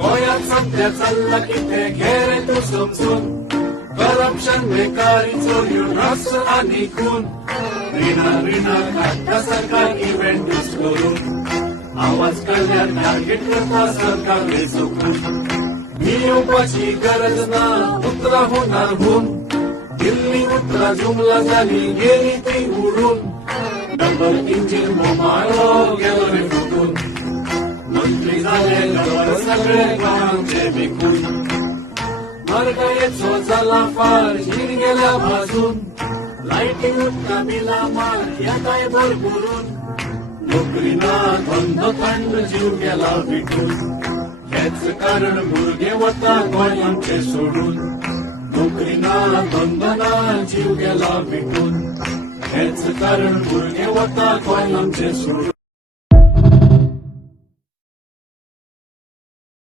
गोंयांत सध्या चल्ला कितें घेरे तूं समजून करप्शन बेकारी चोरयो ड्रग्स आनी खून रिणां काडटा सरकार इव्हेंट्स करून आवाज काडल्यार टार्गेट करता सरकार वेचून मी येवपाची गरज ना उतरां होणार हून दिल्ली उतरां जुमला जाली गेली ती उडून डबल इंजिन बोमाळो गेलो रे फुटून मंत्री जाले घर सगळे गोंयांचे विकून म्हारगायेचो जाला फार शीर गेल्या भाजून लायटींग उदका बिला मार येताय भरभरून नोकरी ना धंदो थंड जीव गेला विटून हेच कारण भुरगे वता गोंयांचे सोडून नोकरी ना धंदो ना जीव गेला विटून हेच कारण भुरगे वता गोंयांचे सोडून